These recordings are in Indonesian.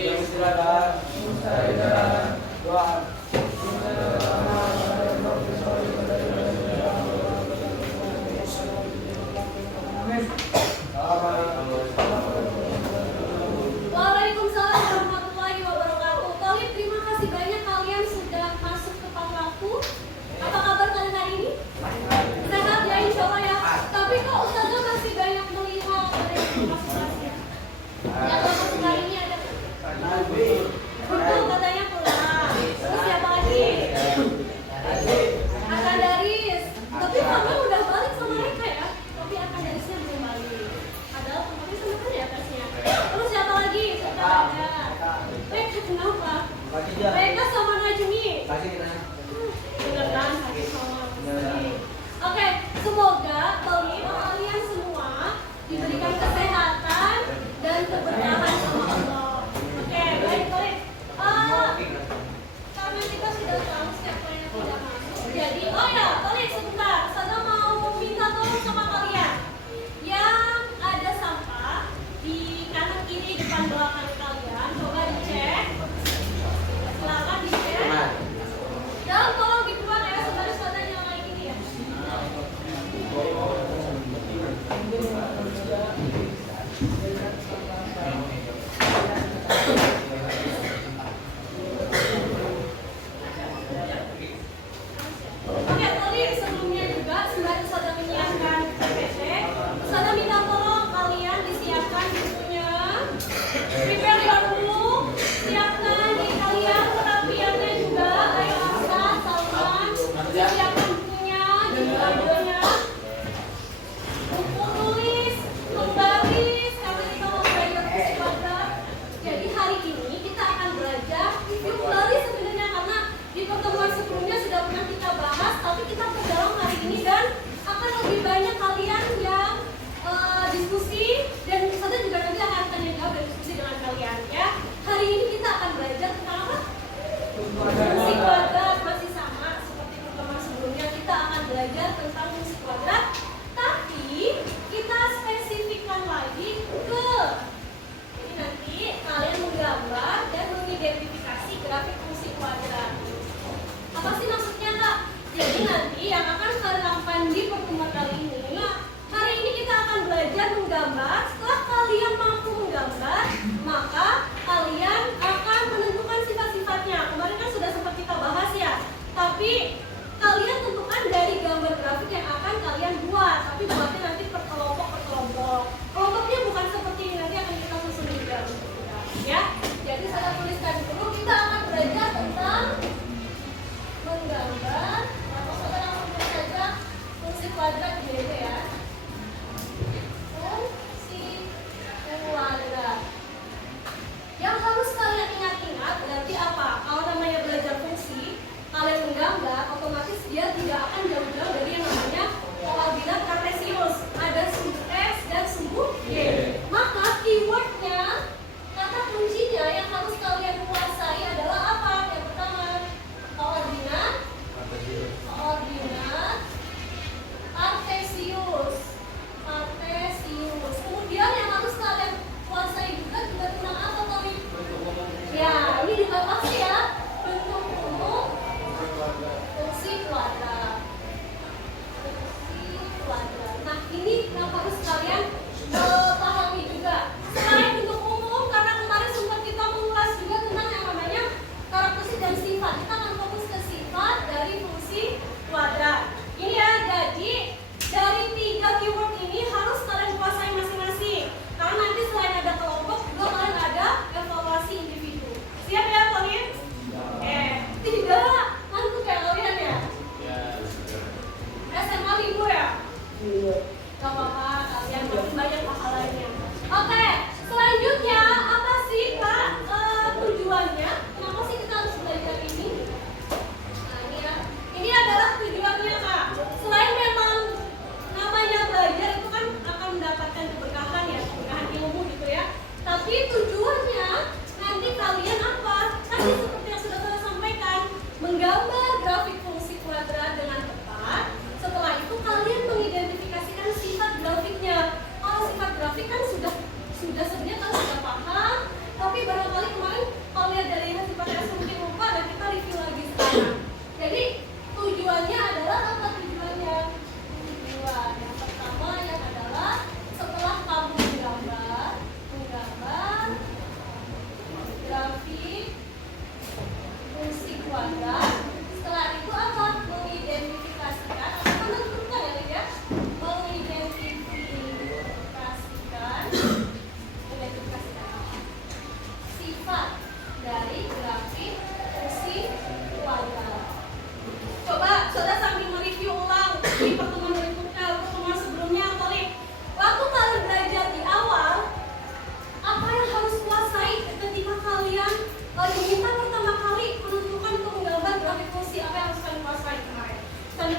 Doa. Waalaikumsalam warahmatullahi wabarakatuh. Tolib, terima kasih banyak kalian sudah masuk tepat waktu. Apa kabar kalian hari ini? Sehat ya, insya Allah ya. Tapi kok Ustazah masih banyak melihat dari masuk kelas ya? Yang masuk hari ini ada betul katanya pulang. Terus siapa lagi? Akan Daris. Tapi kamu udah balik sama mereka ya? Tapi Akan Darisnya belum balik. Padahal kemarin sama kan ya tesnya. Terus siapa lagi? Sudah ada. Mereka kenapa? Mereka sama Najmi. Beneran kasih sama Najmi. Oke, semoga kalian semua diberikan kesehatan dan keberkahan sama Allah. Oke, baik. Karena kita sudah tahu siapa yang tidak masuk. Jadi, oh ya, sebentar. Saya mau minta tolong sama kalian. Yang ada sampah di kanan kiri depan belakang kalian, coba dicek. Silakan dicek. Dan tolong dibuang ya saudara-saudara yang lain ini ya. Oke, tadi sebelumnya juga sembari saudara menyiapkan PC, saudara minta tolong kalian disiapkan bukunya.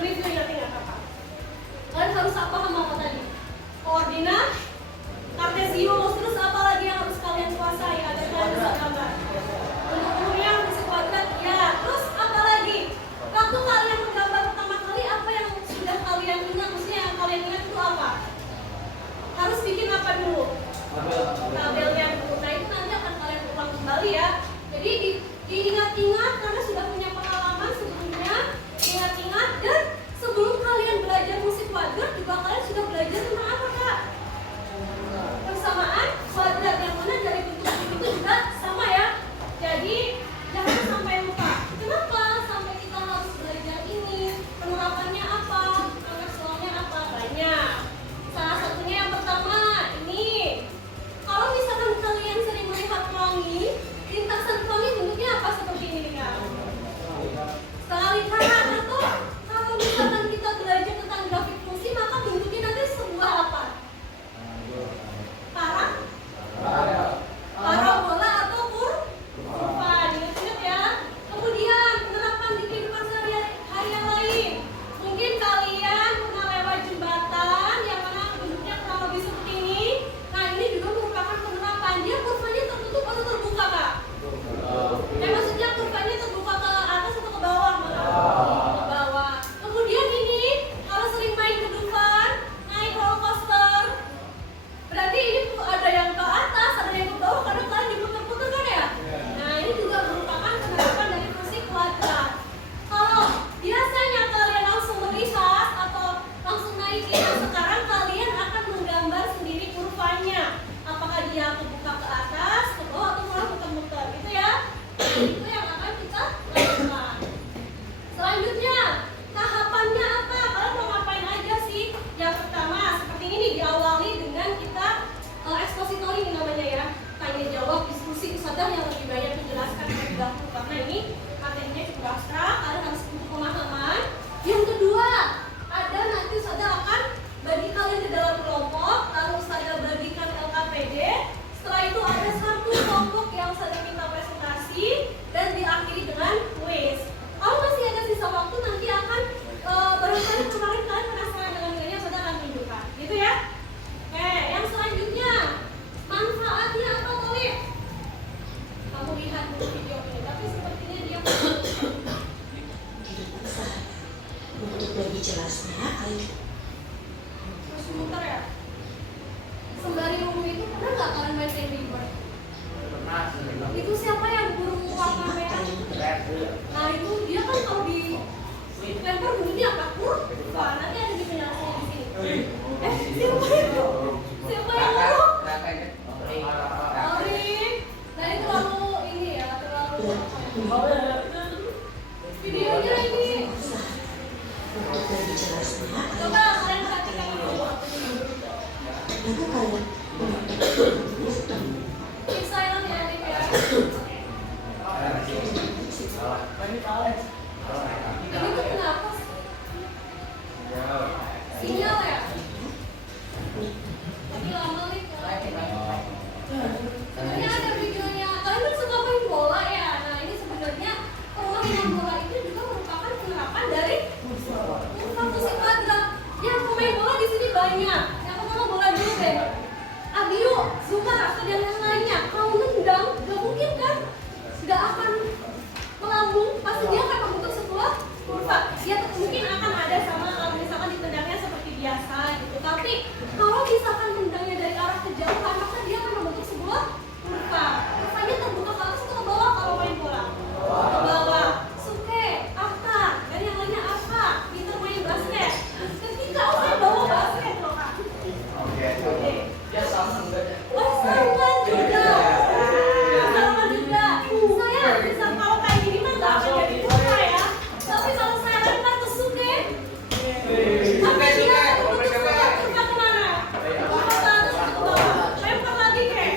review ingat apa? Kalian harus paham apa tadi? Koordinat, kartesius, terus apa lagi yang harus kalian kuasai agar kalian bisa gambar? Bentuk umumnya fungsi kuadrat, ya. Terus apa lagi? Waktu kalian menggambar pertama kali, apa yang sudah kalian ingat? Maksudnya yang kalian ingat itu apa? Harus bikin apa dulu? Tabelnya dulu. Nah itu nanti akan kalian ulang kembali ya. Jadi diingat-ingat karena sudah punya pengalaman sebelumnya. Ingat-ingat dan sebelum kalian belajar musik kuadrat juga kalian sudah belajar tentang apa kak? Persamaan kuadrat yang mana dari bentuk itu juga sama ya. Jadi jangan sampai lupa. Kenapa sampai kita harus belajar ini? Penerapannya apa? Soalnya apa? Banyak. Salah satunya yang pertama ini. Kalau misalkan kalian sering melihat pelangi, lintasan pelangi bentuknya apa seperti ini kak? Setengah lingkaran atau kalau misalkan kita belajar tentang grafik fungsi maka bentuknya nanti sebuah apa? Parabola atau kurva, ingat-ingat ya. Kemudian penerapan di kehidupan sehari-hari yang lain. Mungkin kalian pernah lewat jembatan yang mana bentuknya kurang lebih seperti ini. Nah ini juga merupakan penerapan. Dia kurvanya tertutup atau terbuka kak? Maksudnya kurvanya terbuka ke atas atau ke bawah? Ke bawah. Kemudian ini kalau sering main ke Dufan, naik roller coaster, berarti ini ada yang ke atas, ada yang ke bawah, kadang kalian diputar-putar kan ya? Nah ini juga merupakan penerapan dari fungsi kuadrat. Kalau biasanya kalian langsung melihat atau langsung naik itu, sekarang kalian akan menggambar sendiri kurvanya. Apakah dia kebuka ke atas, ke bawah, atau malah muter-muter gitu ya? Itu yang akan kita lakukan. Selanjutnya, tahapannya apa? Kalian mau ngapain aja sih? Yang pertama, seperti ini diawali dengan kita ekspositori namanya ya. Tanya jawab, diskusi, usaha yang lebih banyak menjelaskan terlebih dahulu karena ini materinya cukup abstrak, kalian harus butuh pemahaman. Yang kedua, ada nanti usaha akan bagi kalian di dalam kelompok, lalu usaha bagikan LKPD. Setelah itu ada satu kelompok yang saya minta presentasi dan diakhiri dengan quiz. Kalau masih ada sisa waktu nanti akan barangkali kemarin kalian penasaran dengan nilainya, saya akan tunjukkan, gitu ya. Oke, yang selanjutnya manfaatnya apa Tolip? Kamu lihat dulu video ini, tapi sepertinya dia untuk lebih jelasnya, terus muter ya. Sembari nunggu itu pernah nggak kalian main Angry Bird? Itu siapa yang burung warna merah? Nah itu dia kan kalau di lempar bunyinya apa? Kurva. Nanti ada di penjelasannya di sini. Siapa itu? Siapa yang burung? Orin. Nah itu terlalu ini ya, terlalu videonya ini. untuk lebih jelasnya, Coba kalian perhatikan dulu. lalu kalian Keep silent ya, Dik ya. Ini tuh kenapa sih? Sinyal ya? Tapi lama nih. Sebenarnya ada videonya. Kalian kan suka main bola ya? Nah ini sebenarnya permainan bola itu juga merupakan penerapan dari fungsi kuadrat. Yang pemain bola di sini banyak. Yang pertama bola dulu deh. Abio, Zumar, atau dan yang lainnya. Kalau nendang, gak mungkin kan? Gak akan melambung. Pasti dia akan membentuk sebuah kurva. Dia mungkin akan ada sama kalau misalkan ditendangnya seperti biasa gitu. Tapi kalau misalkan tendangnya dari arah kejauhan, maka dia akan membentuk sebuah kurva. Kurvanya terbuka ke atas atau ke bawah kalau main bola? Ke bawah. Suke, apa? Dan yang lainnya apa? Pintar main basket. Ketika saya bawa basket loh kak. Oke. Oh, sama juga. Sama juga. Saya bisa kalau kayak gini mah nggak akan jadi kurva ya. Tapi kalau saya lempar ke Suke, apa dia bentuk sebuah kurva kemana? Kurva ke atas atau ke bawah? Lempar lagi kek.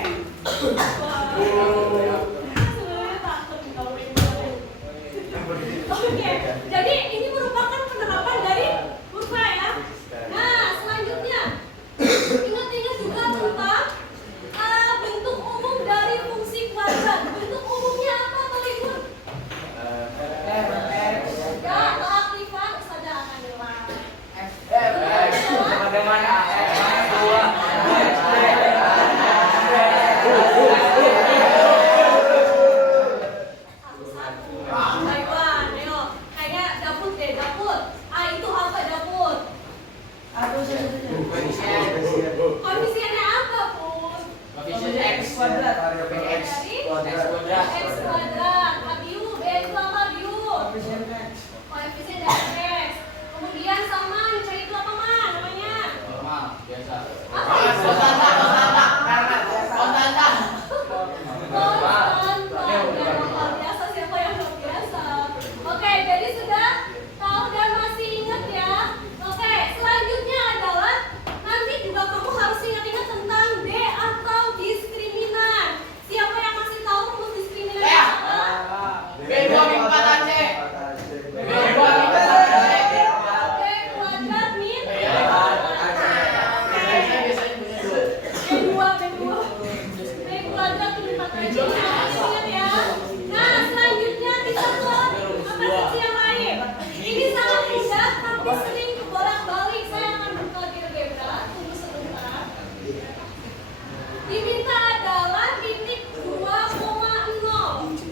Wah. Sebenarnya takut nih kalau main bola. Oke. Jadi ini merupakan penerapan dari kurva ya. Nah, selanjutnya ingat-ingat juga tentang bentuk umum dari fungsi kuadrat. Bentuk umumnya apa Pak Ibu? Ya, keaktifan saja akan X kuadrat. Abiu, B itu apa Abiu? Koefisien dari X. Kemudian sama dicari itu apa Man? Namanya? Apa? Konstanta. Ya, luar biasa. Siapa yang luar biasa? Oke, jadi sudah tahu dan masih ingat ya? Oke, selanjutnya adalah nanti juga kamu harus ingat-ingat tentang D atau diskriminan. Siapa yang masih tahu rumus diskriminan itu apa? B2 min 4AC. B kuadrat min B kuadrat min 4AC. Ingat ya. Nah, selanjutnya kita ke apa sih yang lain? Ini sangat mudah tapi sering kebolak-balik. Saya akan buka GeoGebra. Tunggu sebentar. Diminta adalah titik 2,0.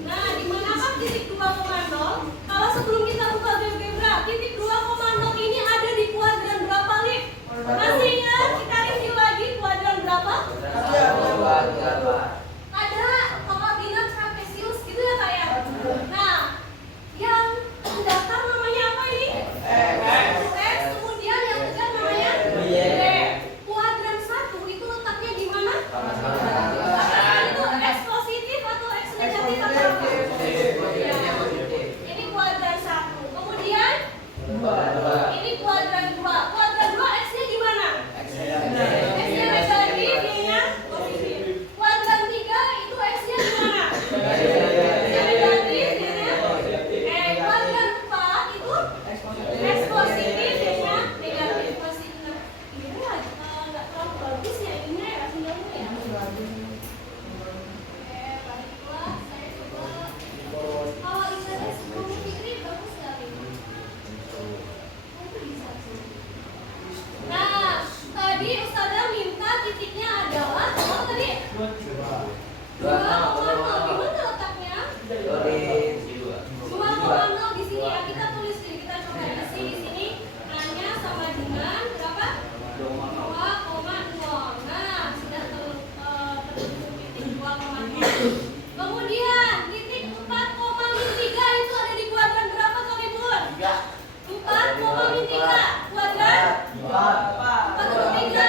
Nah, di manakah titik 2,0? Kalau sebelum kita buka GeoGebra, titik 2,0 ini ada di kuadran berapa, Lip? Masih ingat? Kita review lagi kuadran berapa? Ada koordinat trapesius gitu ya Kak ya? Nah, yang mendaftar namanya apa ini? X. Kemudian yang kejar namanya Y. Kuadran 1 itu letaknya di mana? Apakah itu X positif atau X negatif atau apa? Ya. Ini kuadran 1. Kemudian ini kuadran 2. Kuadran 2 X-nya gimana? X-nya negatif, Y-nya positif. Kuadran 3 itu X-nya gimana? X-nya negatif, Y-nya kuadran 4 itu X positif, Y-nya negatif. Positif. Ini nggak terlalu bagus ya ininya ya sebenarnya ya. Baiklah, saya coba. Kalau Isada kamu pikir bagus sekali. Kamu bisa sih. Nah, tadi Ustazah minta titiknya adalah apa tadi? 2,0. Di mana letaknya? 2,0 di sini ya. Kita tulis dulu, kita coba isi di sini. Hanya sama dengan berapa? 2,0. Nah, sudah terbentuk titik 2,0. Kemudian titik 4,3 itu ada di kuadran berapa Kak Ibun? 4,3 kuadran 4,3.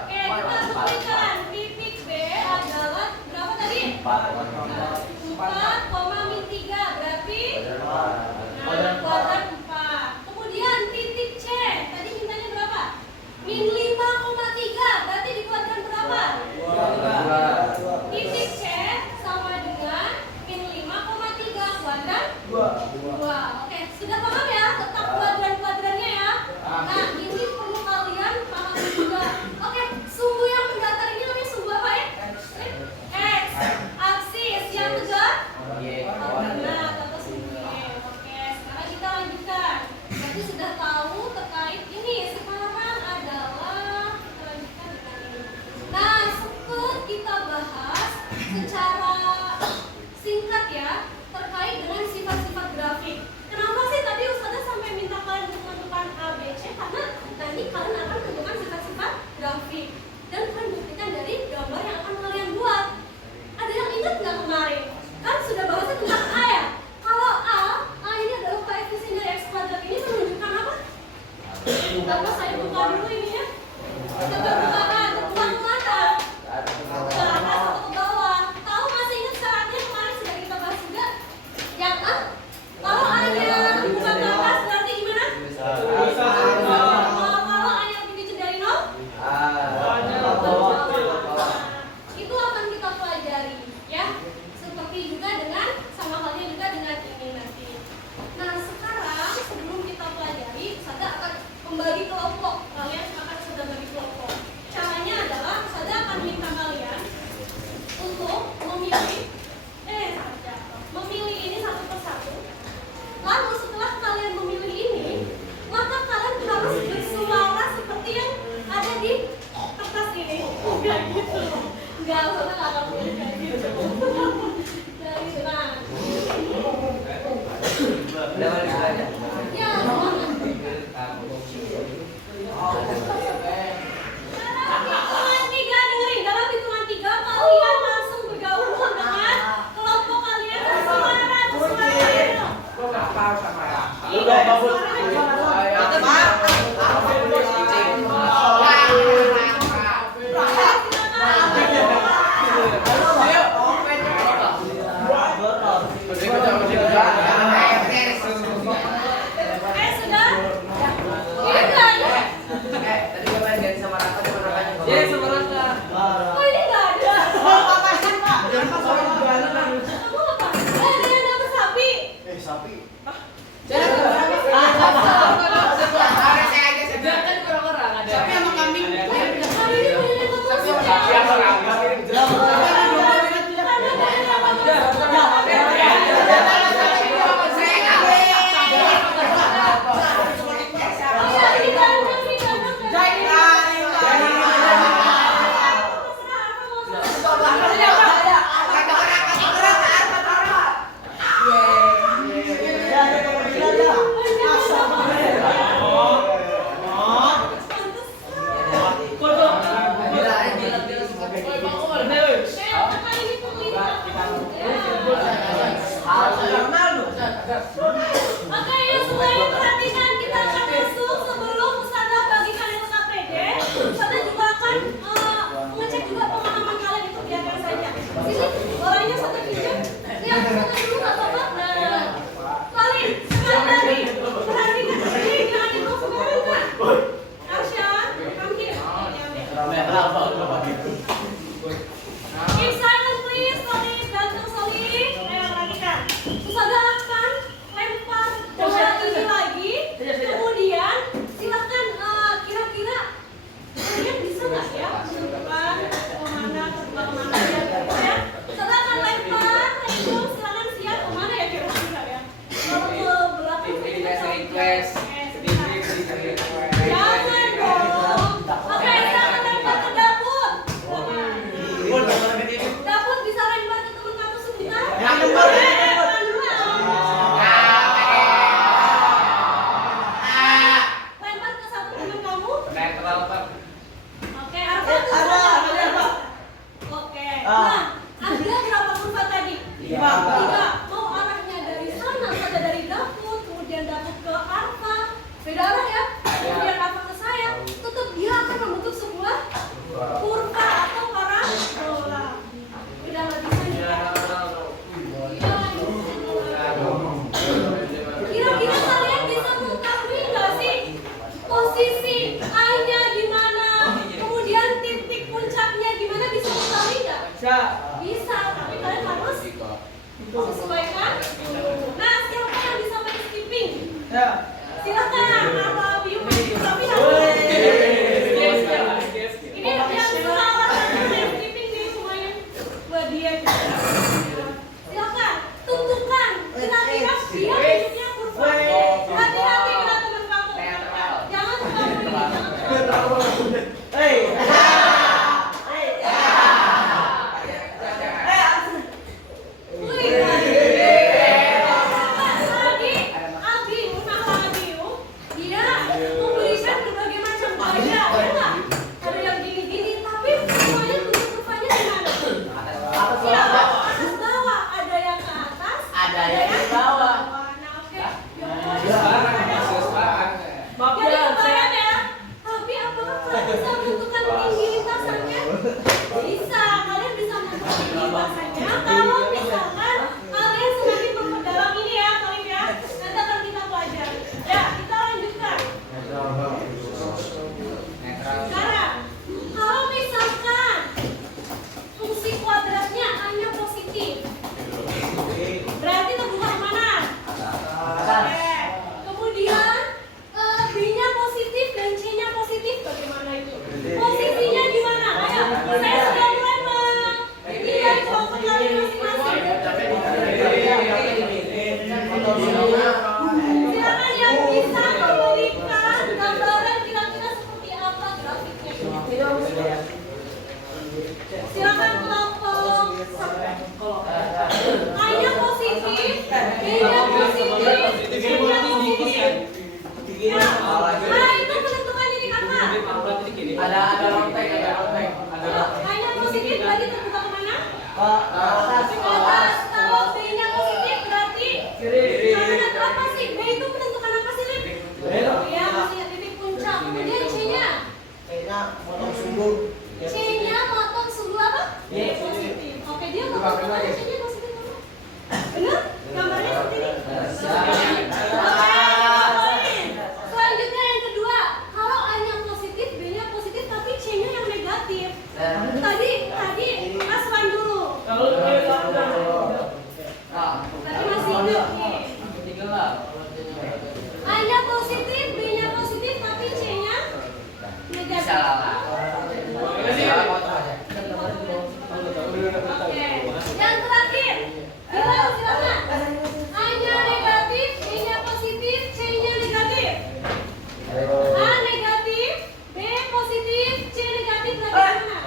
Oke, kita buktikan titik B adalah berapa tadi? 4,3 berarti kuadran 4. Kemudian titik C tadi mintanya berapa? Min 5,3 berarti di kuadran berapa? Titik C sama dengan min 5,3 kuadran 2. Oke, sudah paham ya tentang kuadran-kuadrannya ya? Nah, ini perlu kalian paham juga. Oke, sumbu yang mendatar ini namanya sumbu apa ya? X. Aksis yang tegak? Koordinat atau sumbu Y. Oke, sekarang kita lanjutkan. Berarti sudah tahu terkait ini. Sekarang adalah kita lanjutkan dengan ini. Nah, sempat kita bahas secara singkat ya terkait dengan sifat-sifat grafik. Kenapa sih tadi Ustazah sampai minta kalian untuk menentukan A, B, C? Karena nanti kalian akan menentukan sifat-sifat grafik dan kalian buktikan dari gambar yang akan kalian buat. Ada yang ingat nggak kemarin? Kan sudah bahasnya tentang A ya? Kalau A ini adalah koefisien dari X kuadrat ini menunjukkan apa? Bapak saya buka dulu ini ya. Coba buka A, buka ke mana? Ke atas atau ke bawah? Tahu masih ingat syaratnya kemarin sudah kita bahas juga? Yang A? Kalau A-nya bukan ke atas berarti gimana? Kalau A-nya lebih kecil dari 0? Itu akan kita pelajari ya. Seperti juga dengan sama halnya juga dengan ini nanti. Nah, sekarang sebelum kita pelajari, Ustazah akan membagi kelompok. Kalian akan sudah bagi kelompok. Caranya adalah Ustazah akan minta kalian untuk memilih ini satu persatu. Lalu setelah kalian memilih ini, maka kalian harus bersuara seperti yang ada di kertas ini. Enggak gitu. Enggak, Ustazah nggak akan boleh kayak gitu. Dari nah. Ya, dalam hitungan 3 dengerin, dalam hitungan 3 kalian Tiga, mau arahnya dari sana, ada dari dapur, kemudian dapur ke Arfa, beda arah ya, kemudian Arfa ke saya, tetap dia akan membentuk sebuah kurva atau parabola. Udah nggak bisa nih ya? Iya, kira-kira kalian bisa mengetahui nggak sih posisi A-nya di mana, kemudian titik puncaknya di mana, bisa mengetahui nggak? Bisa, tapi kalian harus sesuaikan dulu. Nah, siapa yang bisa main skipping? Silakan, apa Biu tapi harus. Ini yang salah satu main skipping nih semuanya buat dia. Silakan, tentukan kira-kira dia hidupnya kurva. Hati-hati kena teman kamu. Jangan kamu ini, jangan. Bisa, kalian bisa mengerti bahasanya. Kalau misalkan kalian semakin memperdalam ini ya, kalian ya, nanti akan kita pelajari. Ya, kita lanjutkan. Sekarang, kalau misalkan fungsi kuadratnya A-nya positif, berarti terbuka mana? Kemudian B-nya positif dan C-nya positif, bagaimana itu? Posisinya di mana? Ayo, saya sudah mulai menilai kelompok kalian masing-masing. Silakan yang bisa memberikan gambaran kira-kira seperti apa grafiknya. Silakan kelompok A-nya positif, B-nya positif, C-nya positif. Ya, nah itu menentukan ini kakak. Ada lonteng. A-nya positif berarti terbuka kemana? Ke Atas. Kalau B-nya positif berarti karena apa sih? B itu menentukan apa sih, Lip? Ya, masih titik puncak. Kemudian C-nya? C-nya motong sumbu apa? Positif. Oke, dia motong kemana? C-nya positif apa? Benar? Gambarnya seperti ini? Oke, selanjutnya yang kedua, kalau A-nya positif, B-nya positif, tapi C-nya yang negatif. Tadi Mas Wan dulu. Tadi masih ingat nih. A-nya positif, B-nya positif, tapi C-nya negatif. Oke, yang terakhir, silakan. A-nya negatif, B-nya positif, C-nya negatif. A negatif, B positif, C negatif, bagaimana?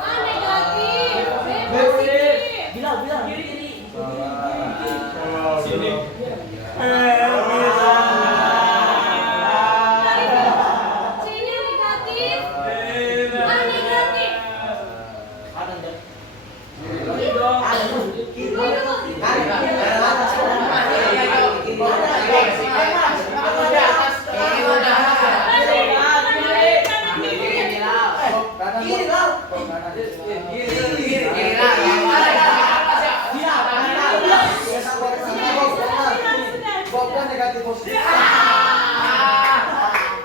A negatif, B positif. Bilang. C-nya negatif, A negatif.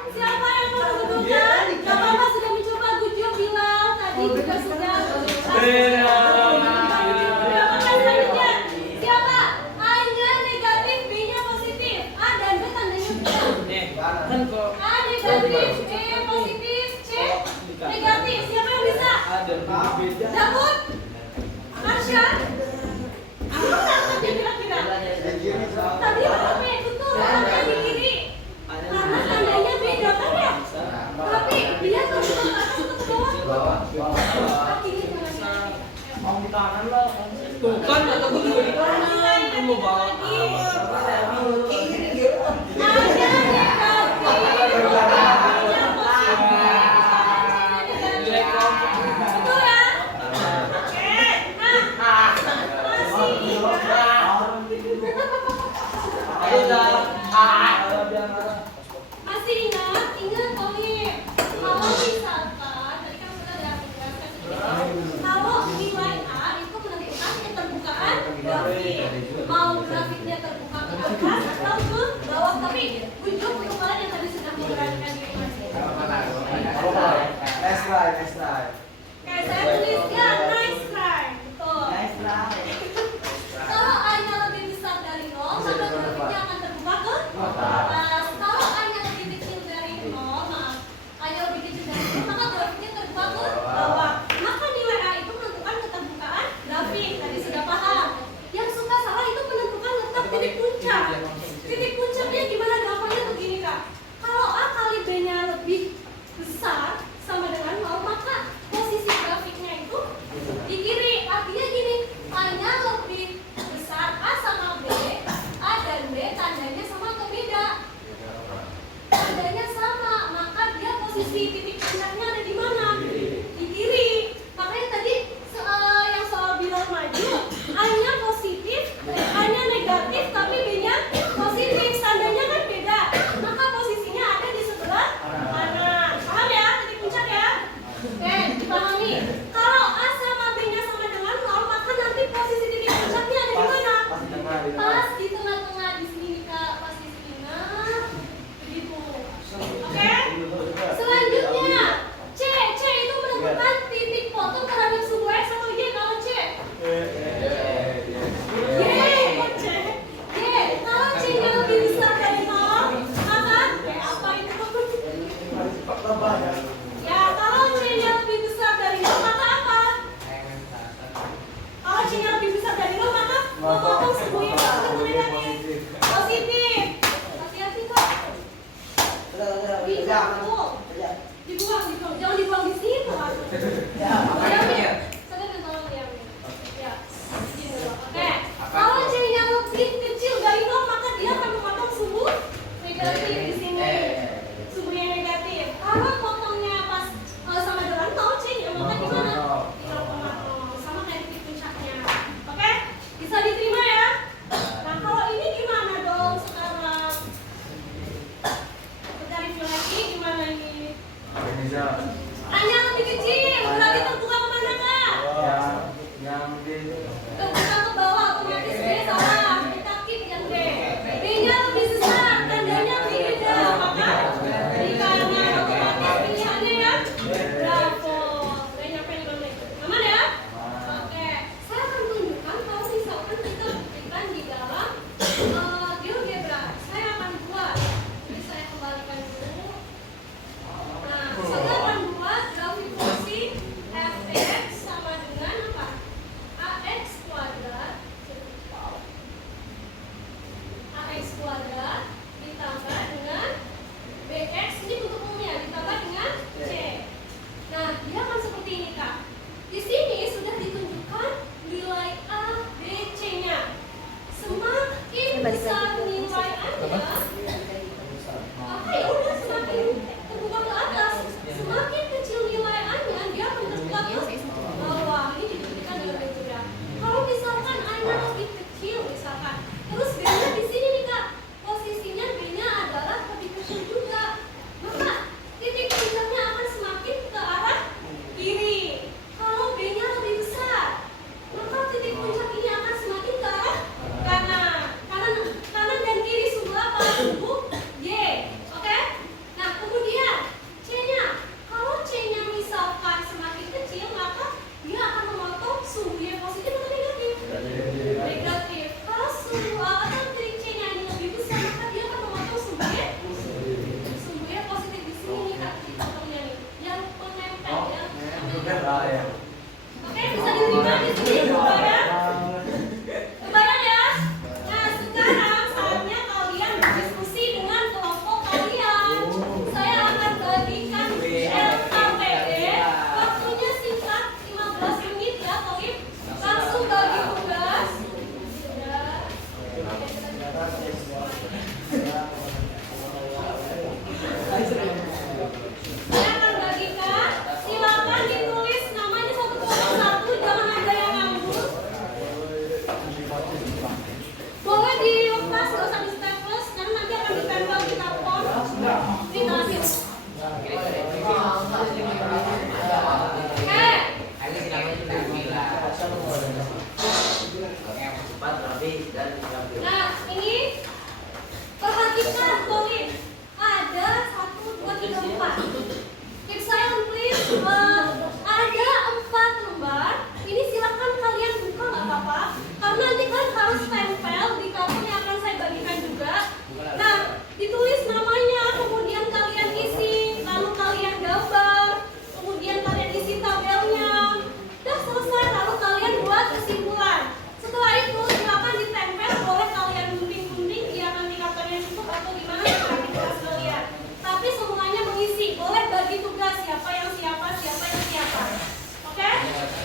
Siapa yang mau menentukan? Gak apa-apa, sudah mencoba Gujo bilang tadi juga sudah. Selanjutnya, siapa? A-nya negatif, B-nya positif. A dan B tandanya benar. A negatif, B positif, C negatif. Siapa yang bisa? Daud? Marsha? Aku nggak kira-kira. Tadi apa ya? Betul, tandanya di kiri. Karena tandanya beda kan ya? Tapi dia terbuka ke atas atau ke bawah? Kakinya jangan Tuh kan, atau gue juga di kanan. Gue mau bawa. Nice try. Kayak saya tuliskan nice try. Betul. Nice try. Kalau A-nya lebih besar dari 0, maka grafiknya akan terbuka ke atas. Kalau A-nya lebih kecil dari 0, maaf, A-nya lebih kecil dari 0, maka grafiknya terbuka ke bawah. Maka nilai A itu menentukan keterbukaan grafik. Tadi sudah paham. Yang suka salah itu menentukan letak titik puncak. Titik puncaknya gimana gampangnya tuh gini Kak. Kalau A kali B-nya lebih besar sama dengan 0, maka posisi grafiknya itu di kiri. Artinya gini, A-nya lebih besar A sama B, A dan B tandanya sama atau beda? Tandanya sama, maka dia posisi titik puncaknya ada di mana? Di kiri. Makanya tadi yang soal bilang maju, A-nya positif, A-nya negatif, tapi B-nya positif. Tandanya kan beda, maka posisinya ada di sebelah kanan. Paham ya titik puncak ya? Oke, dipahami. Kalau A sama B-nya sama dengan 0, maka nanti posisi titik puncaknya ada di mana? Pas di tengah-tengah di sini nih Kak, pas di sini. Nah, begitu. Oke? Selanjutnya, C itu menentukan titik potong terhadap sumbu X atau Y kalau C. Kok C? Kalau C-nya lebih besar dari 0, maka apa itu? Ya, kalau C-nya lebih besar dari 0, maka apa? Kalau C-nya lebih besar dari 0, maka memotong semuanya positif atau negatif? Positif. Hati-hati Kak. Bisa, betul. Dibuang. Jangan dibuang di situ. Diambil. Saya tolong diambil. Ya, begini dulu. Oke. Kalau C-nya lebih kecil dari 0, maka dia akan memotong sumbu negatif di sini. Sumbunya negatif. Kalau potongnya pas sama dengan 0, C-nya maka di mana? Di 0,0. Sama kayak titik puncaknya. Oke? Bisa diterima ya? Nah, kalau ini gimana dong sekarang? Kita review lagi gimana ini? A-nya lebih kecil, berarti terbuka kemana Kak? Terbuka ke bawah, otomatis B salah. Kita keep yang B. B-nya lebih besar, tandanya lebih beda. Maka di kanan otomatis pilihannya ya. Bravo. Udah nyampe nih Bang. Aman ya? Oke. Saya akan tunjukkan kalau misalkan kita buktikan di dalam GeoGebra. Saya akan buat. Jadi saya kembalikan dulu. Nah, saya akan buat grafik fungsi fx sama dengan apa? Ax kuadrat ditambah dengan bx, ini bentuk umumnya, ditambah dengan c. Nah, dia akan seperti ini Kak. Di sini sudah ditunjukkan nilai a, b, c-nya. Semakin besar nilai a-nya, maka ya udah semakin terbuka ke atas. Semakin kecil nilai A-nya, dia akan terbuka ke bawah. Ini diberikan dengan metode. Kalau misalkan A-nya lebih kecil misalkan, terus B-nya di sini nih Kak, posisinya B-nya adalah lebih kecil juga, maka titik puncaknya akan semakin ke arah kiri. Kalau B-nya lebih besar, maka titik puncak ini akan semakin ke arah kanan. Kanan dan kiri sumbu apa? Sumbu Y. Oke? Nah, kemudian C-nya. Kalau C-nya misalkan semakin kecil, maka dia akan memotong sumbu Y positif atau negatif? Negatif. Kalau sumbu A atau titik C-nya ini lebih besar, maka dia akan memotong sumbu Y positif di sini nih Kak, titik potongnya nih. Yang menempel ya. Oke, bisa diterima di sini kebayang? Kebayang ya? Nah, sekarang saatnya kalian berdiskusi dengan kelompok kalian. Saya akan bagikan LKPD. Waktunya singkat 15 menit ya, Toib. Langsung bagi tugas. Saya akan bagikan. Silakan ditulis namanya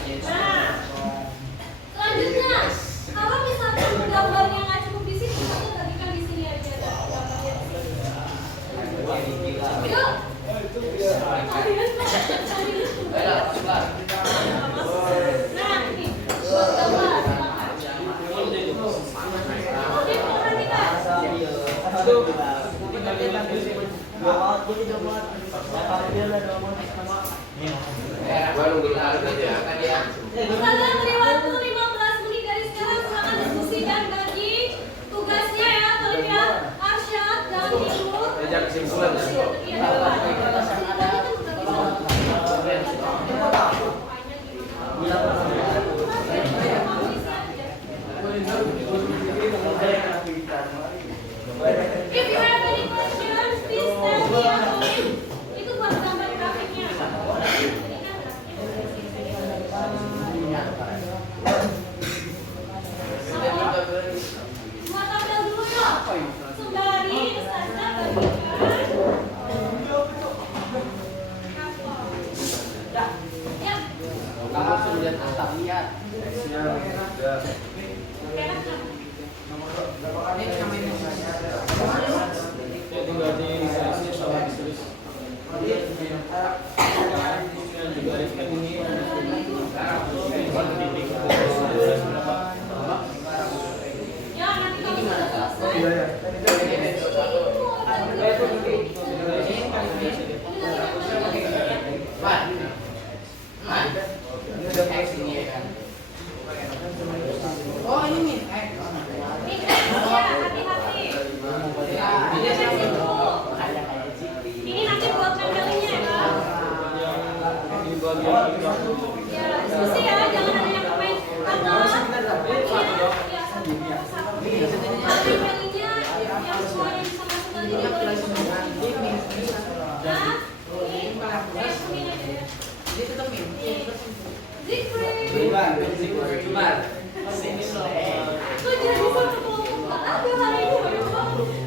Nah, selanjutnya, kalau misalkan gambarnya nggak cukup di sini, kita bagikan di sini aja. Gambarnya di sini. Yuk. Nah, ini buat gambar. Oke, perhatikan. Kalian beri waktu 15 menit dari sekarang, silakan diskusi dan bagi tugasnya ya, kalian ya. Arsyad dan Ibu. Kesimpulan ya. If you have any questions, please tell me atau itu buat gambar grafiknya. Semua tampil dulu yuk. Sembari Ustazah bagikan. Ya. Kamu sudah tak lihat. Tinggal di sesi sama tulis. Ya, nanti kalau sudah selesai. Oh ini Ya, hati-hati. Ini nanti buat tempelingnya ya. Ya, diskusi ya, jangan ada yang main atau ya, satu persatu. Tempelingnya yang semuanya bisa masuk lagi di bawah ini. Nah, ini kuning aja ya. Zikri. Kok jadi satu kelompok ada hari ini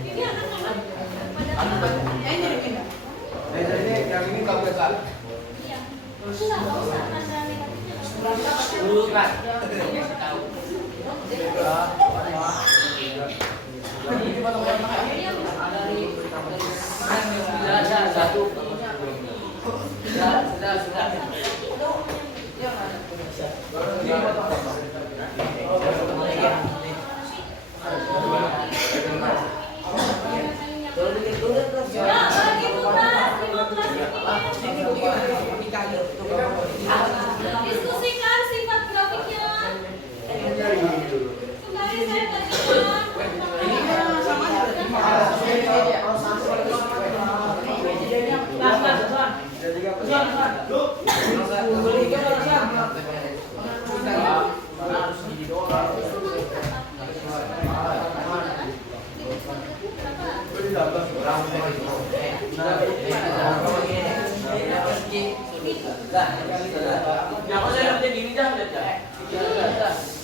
ini anak-anak pada Yang ini kamu besar. iya nggak usah tanda negatifnya Bukan. ya bagi tugas 15 diskusikan sifat grafiknya kembali saya bagikan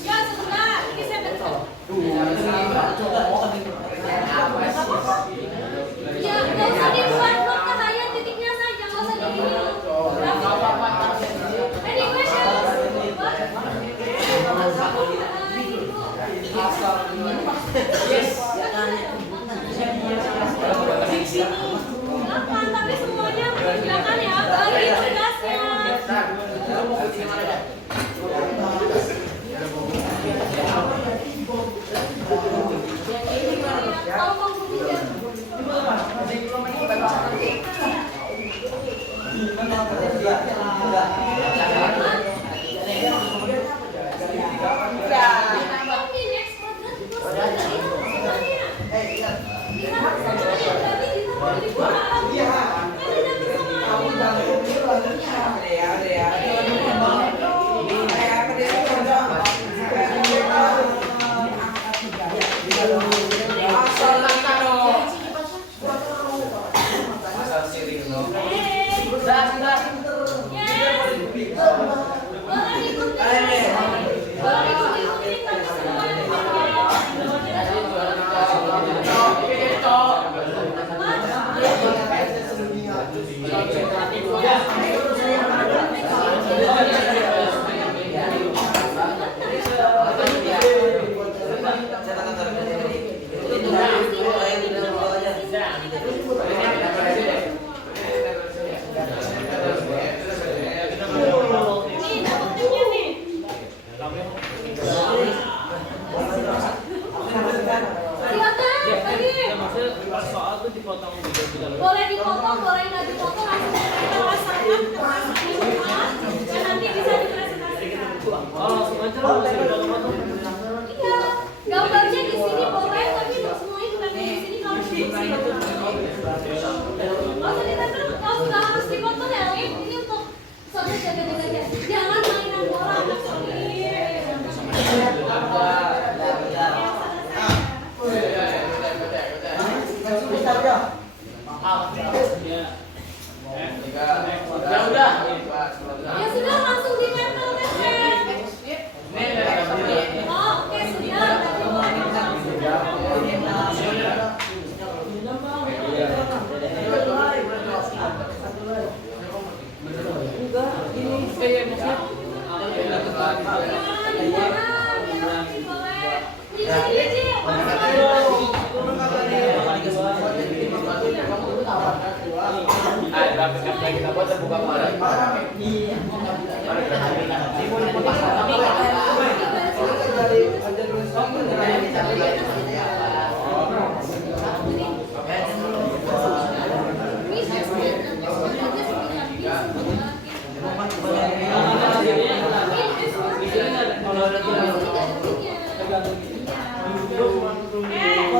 ya sebentar ini saya bentuk ya nggak usah dibuat blok cahaya titiknya saja nggak usah dibikin any questions gampang tapi semuanya mengerjakan ya bagi tugasnya kalau mau Yes.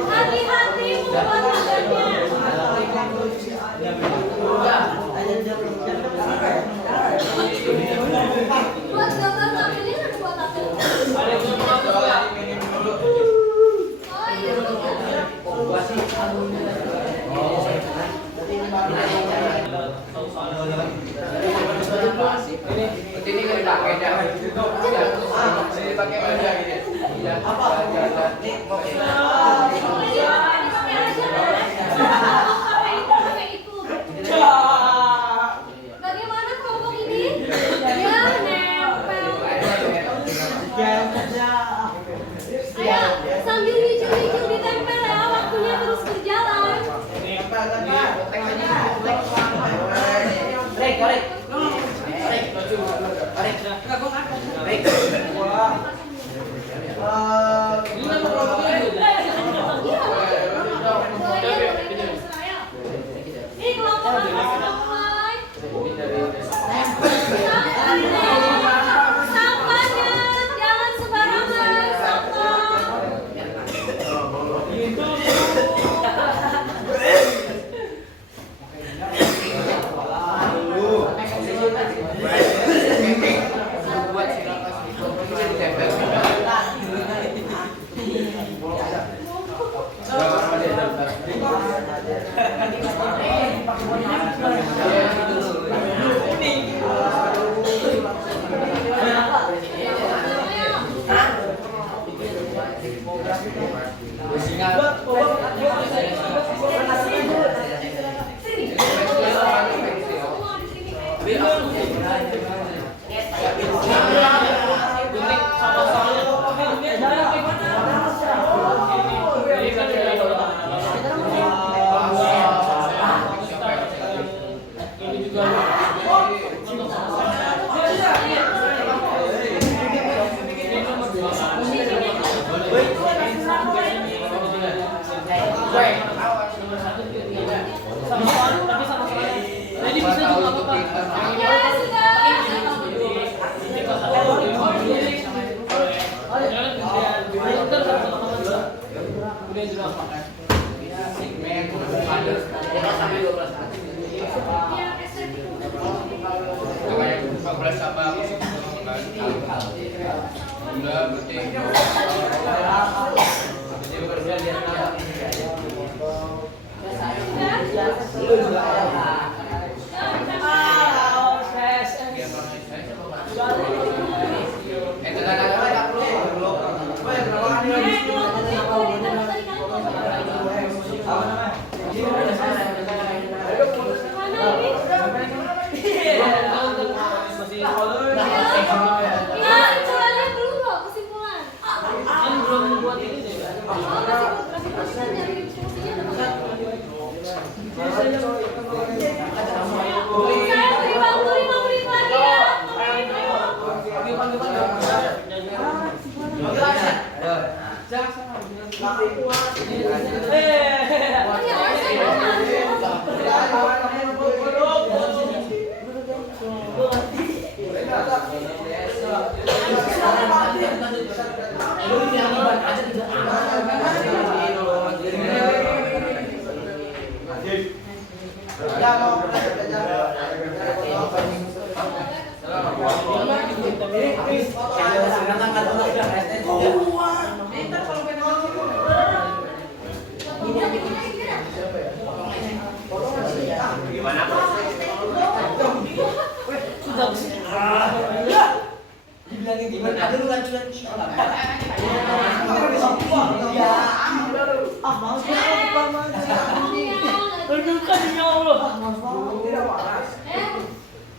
Hati-hati membuat makannya. Buat gambar tampilnya harus buat apa? Oh iya. Ini kan dipakai dah. Ini dipakai aja gitu. Apa? Bagaimana kelompok ini? Dia nempel. Ayo, sambil hijau-hijau ditempel ya, waktunya terus berjalan. Ini kelompok mulai. Sampahnya jangan sembarangan, sampah.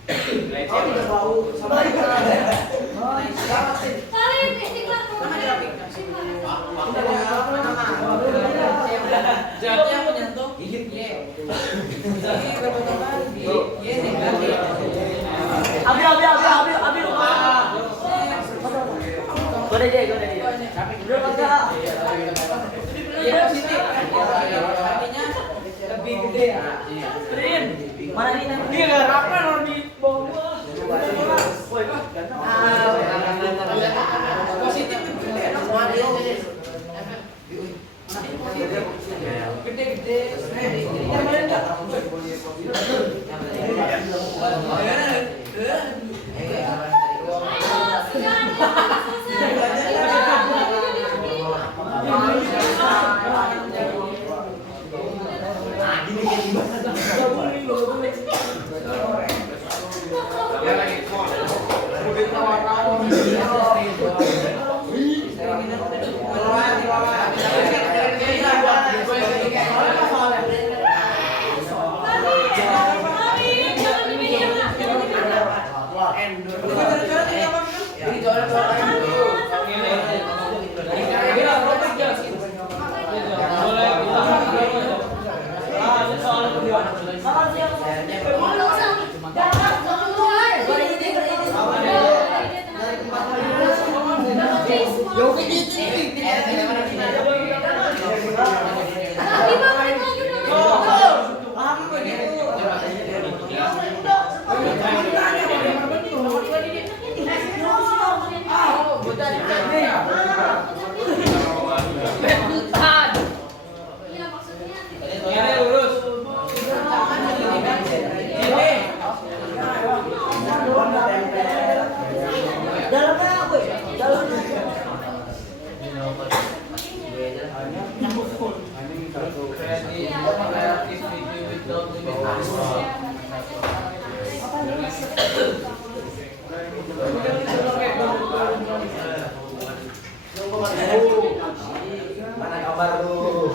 Salim, istighfar. Jawabnya menyentuh Y. Jadi berpotongan di Y negatif. Ambil. Gode deh. Udah enggak? Y positif. Artinya lebih gede. Rin, mana ini nanti? Dia enggak rapat orang di bawah. Positif gede. Kemarin enggak? Ayo, sudah. Mana kabar tuh?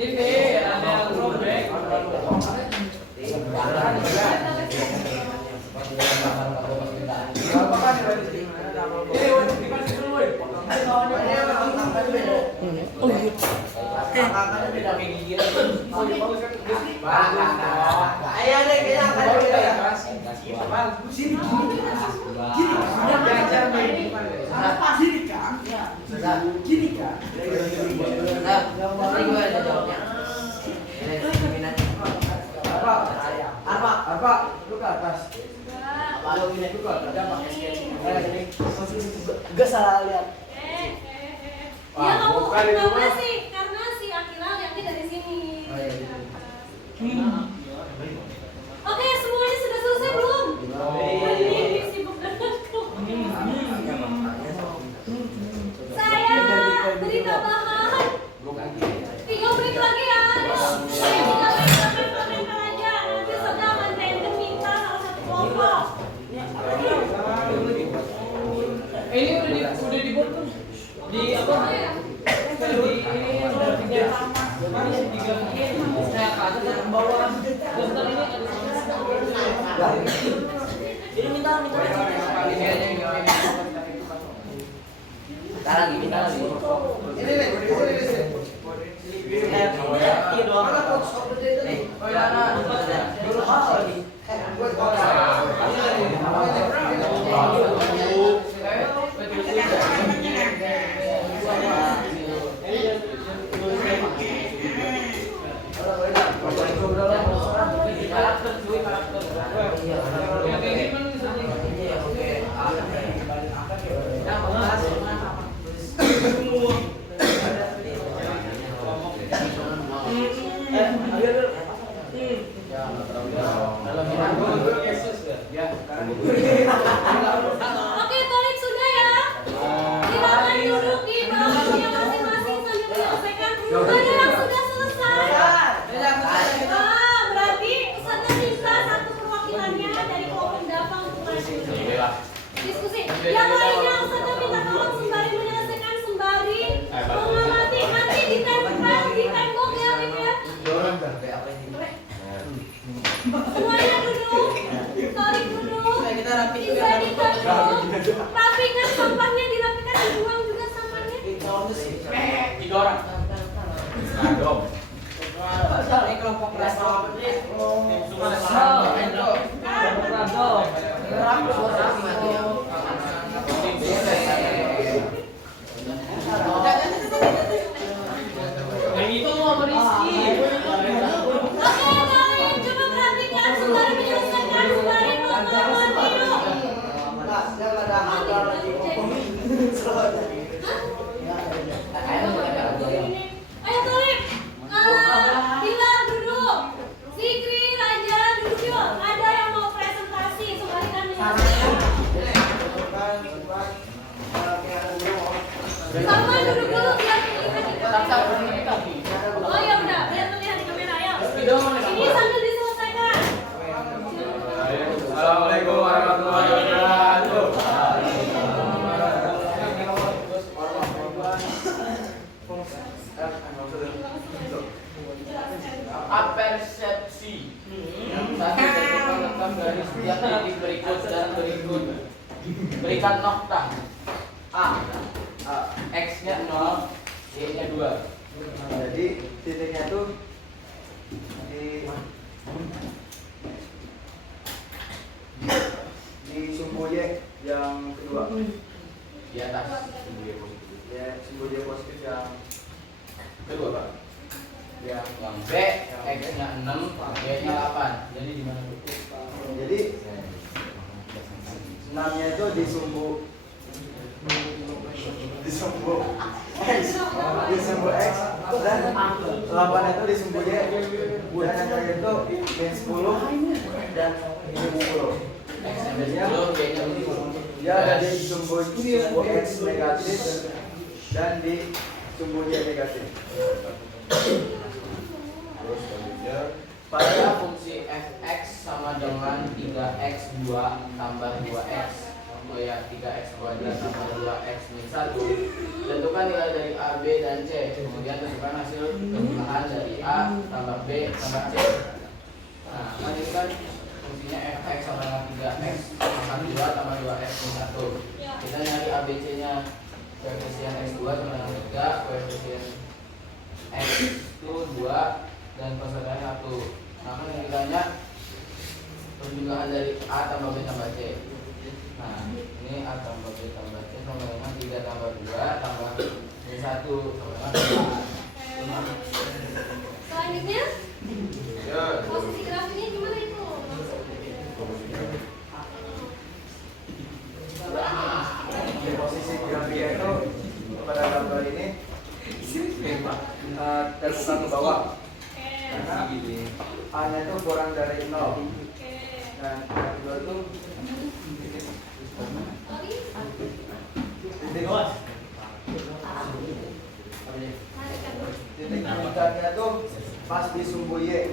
Ini ada yang robek. Arfa, lu ke atas. Gak salah lihat. Ya kamu sih, karena si Akila lihatnya dari sini. Oke, semuanya sudah selesai belum? Ini sibuk banget. Saya beri tambahan 3 menit lagi ya. Saya tinggal komen aja. Nanti sedang random minta salah satu kelompok. Ini udah dibuat tuh. Di apa? Di ini udah tiga. Mana tiga? Saya ke atas dan ke bawah. Terus tadi ini ada. Ini minta. Minta lagi. Ini Tiga doang. Nih, Dulu mahal lagi. Karakter cuy, karakter. Yang kayak gimana nih? Oke, Tolik sudah ya. Silakan duduk di bangkunya masing-masing sambil menyelesaikan. Ada yang sudah selesai. Berarti peserta sisa satu perwakilannya dari kelompok Davang untuk diskusi. Yang lainnya peserta minta tolong sembari menyelesaikan sembari mengamati. Nanti di tembok ya, Rif ya. Semuanya duduk. Tolik duduk. Kita rapi Bisa ditembok. Rapikan sampahnya, dirapikan, dibuang juga sampahnya. Tiga orang. Ini kelompok rasa. Yang itu mau sama Rizky. Oke, kalian coba perhatikan sembari menyelesaikan, sembari mengamati yuk. Ayo Tulip, Hilal duduk, Zikri, Raja duduk yuk. Ada yang mau presentasi, sembari kan menyelesaikan. Sama duduk dulu biar terlihat di kamera. Oh ya udah, biar terlihat di kamera ya. Ini sambil diselesaikan. Assalamualaikum warahmatullahi wabarakatuh. Apersepsi yang tadi tertuang tentang garis setiap titik berikut dan berikut. Berikan nokta. A. X-nya 0, Y-nya 2. Jadi titiknya tuh di sumbu Y yang kedua. Di atas. Ya, sumbu Y positif yang Kedua, Pak. yang Yang B, X-nya 6, Y-nya 8. Jadi di mana, Bu? jadi 6-nya itu di sumbu X dan 8 itu di sumbu Y dan yang terakhir itu min 10 dan min 10. X-nya 10, Y-nya 10. Dia ada di sumbu X negatif dan di sumbu Y negatif. Pada fungsi fx sama dengan 3x2 tambah 2x. Oh ya, 3x kuadrat tambah 2x min 1. Tentukan nilai dari A, B, dan C. Kemudian tentukan hasil penjumlahan dari A tambah B tambah C. Nah, kan ini kan fungsinya fx sama dengan 3x tambah 2 tambah 2x min 1. Kita nyari A, B, C-nya. Koefisien x2 sama dengan 3, koefisien x itu 2 dan persaudaraan 1. Nah, kan yang ditanya penjumlahan dari A tambah B tambah C. Nah, ini A tambah B tambah C sama dengan 3 tambah 2 tambah min 1 sama dengan 4. Selanjutnya, Ya. posisi grafiknya gimana itu? Di posisi grafiknya itu pada gambar ini terbuka ke bawah karena A-nya itu kurang dari 0 dan yang kedua itu titik puncaknya itu pas di sumbu Y,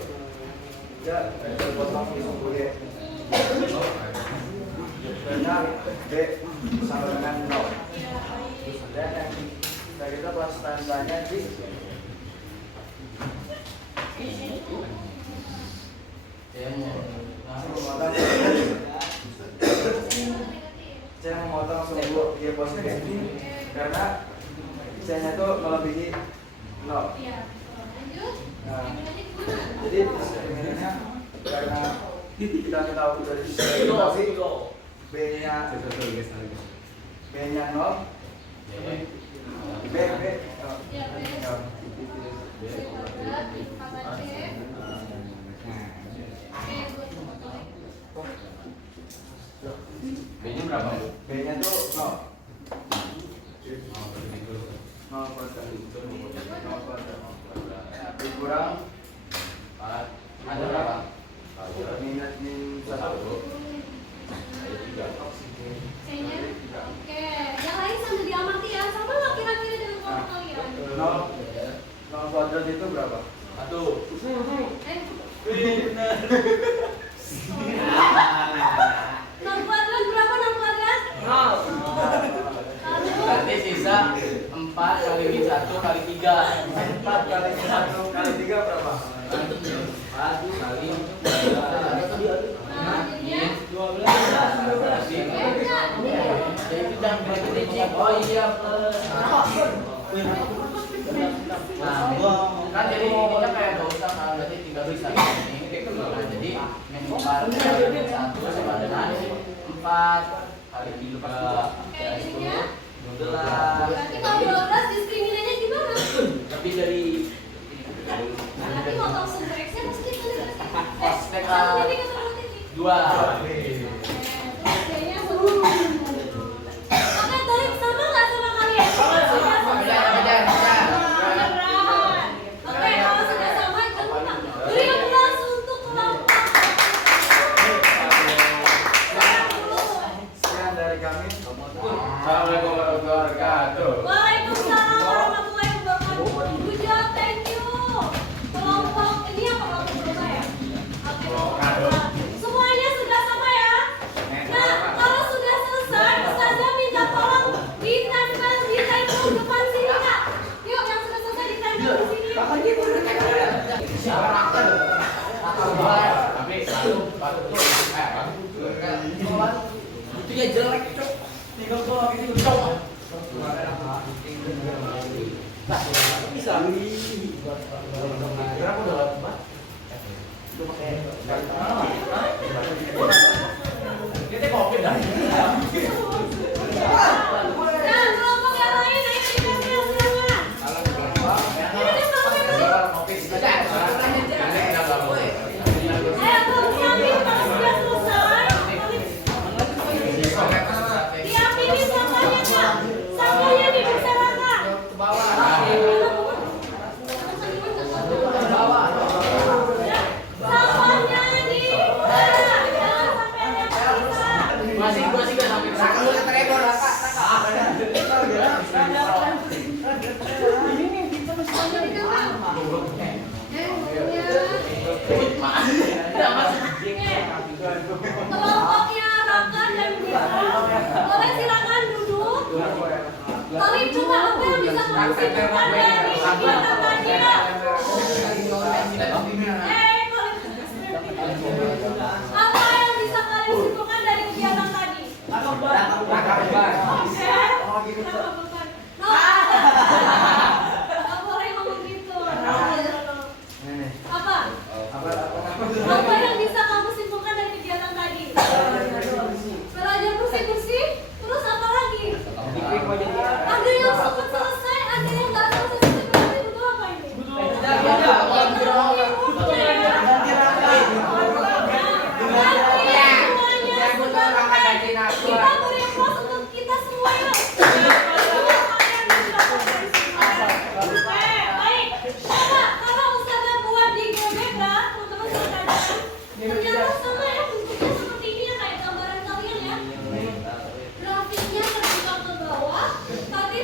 dia terpotong di sumbu Y dan B sama dengan 0 dan yang kita pas tandanya di saya memotong sumbu Y positif karena C-nya itu melebihi 0. Iya. Lanjut. karena kita tahu dari situasi B-nya 0, B Ya, kuadrat, tambah C. Buat fotoin. B-nya berapa? B-nya tuh 0. 0 kurang Ada berapa? minus min 1. C-nya? Oke, yang lain sambil diamati ya. Sama nggak kira-kira dengan kelompok kalian? 0 kuadrat itu berapa? 1. Nol kuadrat berapa? Nol kuadrat? Lalu Berarti sisa 4 kali 1 kali 3. 4 kali 1 kali 3 berapa? 4 kali 3. nah, jadinya Jadi jangan berarti cek. Oh iya. Nah, kan jadi ininya kayak gak usah kan, berarti 3 bisa ini. Nah, jadi min 4 kali 1 sama dengan 4 kali 3. oke, jadinya 12. berarti kalau 12 diskriminannya gimana? Lebih dari Berarti mau tahu sumber X-nya pasti kita lihat. Cos TK Satu titik atau dua titik? 2. Kayaknya satu. Oke, Torik sama nggak sama kalian? Sudah sama. Beda. Beneran. Oke, kalau sudah sama, jangan lupa beri aplaus untuk kelompok. Sekian dari kami. Assalamualaikum warahmatullahi wabarakatuh. Waalaikumsalam warahmatullahi wabarakatuh. Good job, thank you. Kelompok ini apa kelompok berapa ya? Oke. Semuanya sudah sama ya? Nah, kalau sudah selesai, Ustazah minta tolong ditempel di table depan sini, Kak. Yuk, yang sudah selesai ditempel di sini. Tapi satu patut tuh. Itu ya jelek, Cok. Tinggal tuh ini Cok. Bisa. Berapa udah lewat? Kita kopi dah. Nah, kelompok yang lain ayo ditempel silakan. Ini udah selesai belum? Ayo belum siapin kalau sudah selesai. Siapin sampahnya, Kak. Sampahnya dibicarakan. Sampahnya di jangan sampai ada yang tersisa. Masih gua sih gak sampai sana. Lu terebor Kelompoknya Raka dan Mira, boleh silakan duduk. Kalian coba apa yang bisa kamu simpulkan dari kegiatan tadi ya? Apa yang bisa kalian simpulkan dari kegiatan tadi? Nggak boleh ngomong gitu. Apa? Apa yang bisa kamu simpulkan dari kegiatan tadi? Belajar kursi-kursi, terus apa lagi? Ada yang sempat selesai, ada yang nggak selesai. Berarti butuh apa ini? Kita beri aplaus untuk kita semua yuk. Baik. Coba kalau Ustazah buat di GBK, teman-teman silakan. Ternyata sama ya bentuknya seperti ini ya kayak gambaran kalian ya. Grafiknya terbuka ke bawah, tadi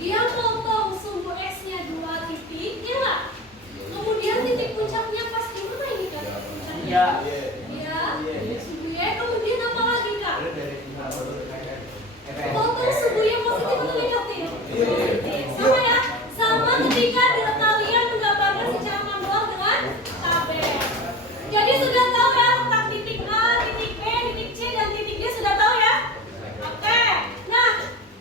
dia potong sumbu X-nya 2 titik, ya nggak? Kemudian titik puncaknya pas di mana ini kan? Puncaknya? Iya. Sumbu Y, kemudian apa lagi Kak? Potong sumbunya positif atau negatif? Sama ya? Sama ketika kalian menggambarkan secara manual dengan tabel. Jadi sudah tahu ya letak titik A, titik B, titik C, dan titik D sudah tahu ya? Oke. Nah,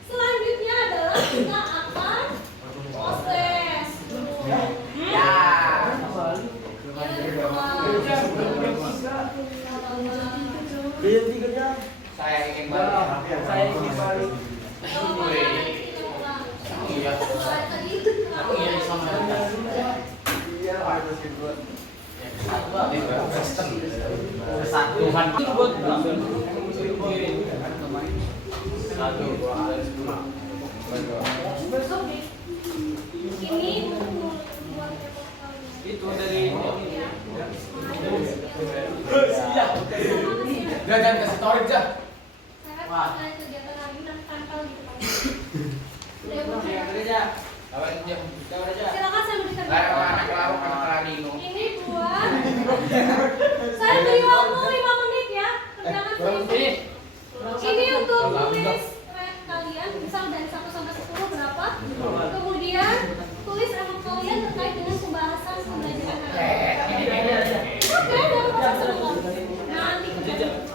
selanjutnya adalah kita akan proses. Ya. Dia tiganya. Saya ingin balik. Saya ingin balik. Iya. Aku iya sama. Iya, ada sih buat. Satu ada Kristen. Satu Tuhan itu buat Satu dua ada 10. Ini itu dari Jangan kasih story aja. Wah. Kegiatan hari ini nanti tempel gitu kan. Silakan saya berikan. Anak larung anak ladino. Ini buat saya beri waktu 5 menit ya. Kerjakan sini. Ini untuk tulis rate kalian, misal dari 1 sampai 10 berapa. Kemudian tulis emang kalian terkait dengan pembahasan pembelajaran hari ini. Oke, dapat maksud nanti kerjakan.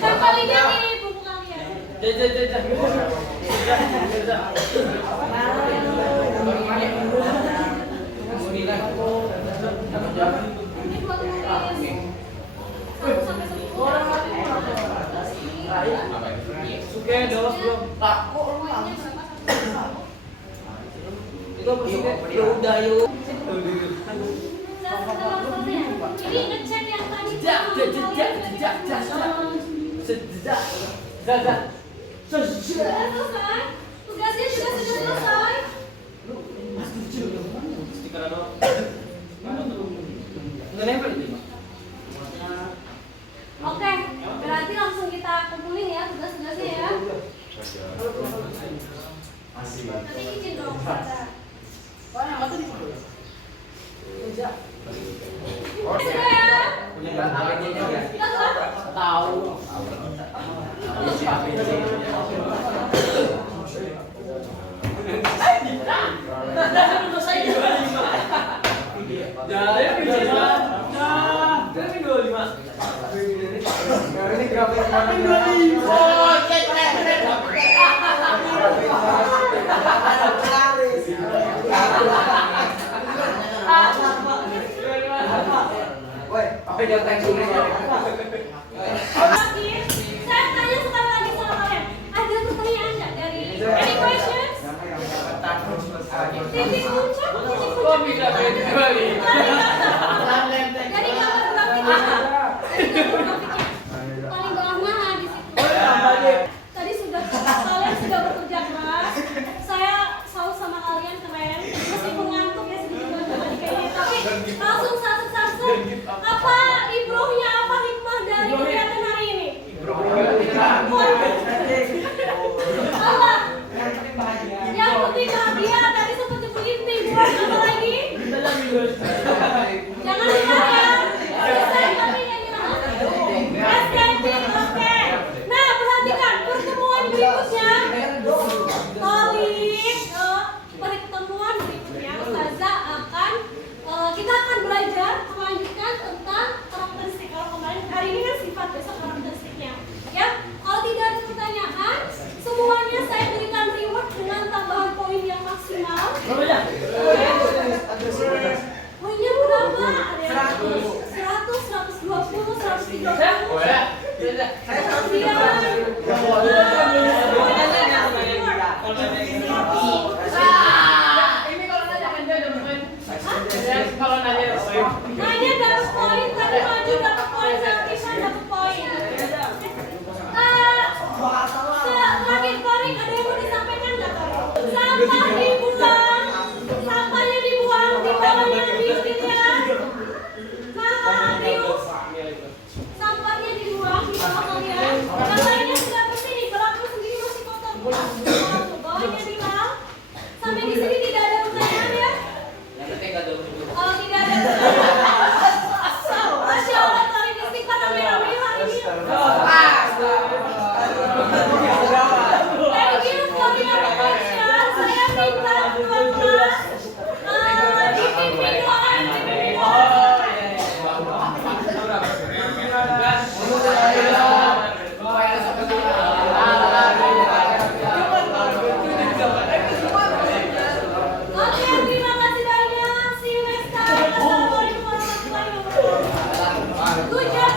Tempelnya di buku kalian. Ini buat tulis 1 sampai 10. Suke dolos belum? Poinnya berapa? Itu apa Suke? Ya udah yuk. Ini ngecek yang tadi. Sudah selesai. Tugasnya juga sudah selesai. Stiker apa? Nggak nempel ini, Pak. Oke, berarti langsung kita kumpulin ya tugas-tugasnya ya. Tapi izin dong, Ustazah. Sudah ya? Kita sudah? Tahu. Ini grafik mana? Woi, apa dia teksturnya? Terakhir, saya tanya sekali lagi sama kalian. Ada pertanyaan nggak dari any questions? Titik puncak, titik Kok puncak. bisa beda nih? Jadi gambar grafiknya. Paling bawah mana di situ? Tadi sudah kalian sudah bekerja keras. Saya salut sama kalian keren. Meskipun ngantuk ya sedikit banget tadi kayaknya. Tapi langsung satu-satu. Apa ibrohnya, apa hikmah dari kegiatan hari ini? Apa? Yang penting bahagia. Tadi sempat nyebut inti. Buat apa lagi? Jangan lupa ya. Selesai tadi yang oke. Nah, perhatikan pertemuan berikutnya. Pertemuan berikutnya Ustazah akan kita akan belajar melanjutkan tentang karakteristik. Kalau kemarin hari ini kan sifat, besok karakteristiknya. Ya, kalau tidak ada pertanyaan, semuanya saya berikan reward dengan tambahan poin yang maksimal. Poinnya berapa? Ada yang 100, 120, 130. Kalau nanya Nanya dapat poin, tadi maju dapat poin, Kisan dapat poin. Terakhir Korik, ada yang mau disampaikan nggak Korik? Sampah dibuang, sampahnya dibuang di bawahnya Rius dilihat. Nah, Rius, sampahnya dibuang di bawah kalian. Yang lainnya sudah bersih nih, belakang sendiri masih kotor. Bawahnya dilap. Sampai di sini tidak ada pertanyaan ya? Kalau tidak ada Masya Allah, tarik istighfar rame-rame hari ini. Thank you for your attention. Saya minta teman-teman dipimpin doa. Oke, terima kasih banyak. See you next time. Assalamualaikum warahmatullahi wabarakatuh. Good job.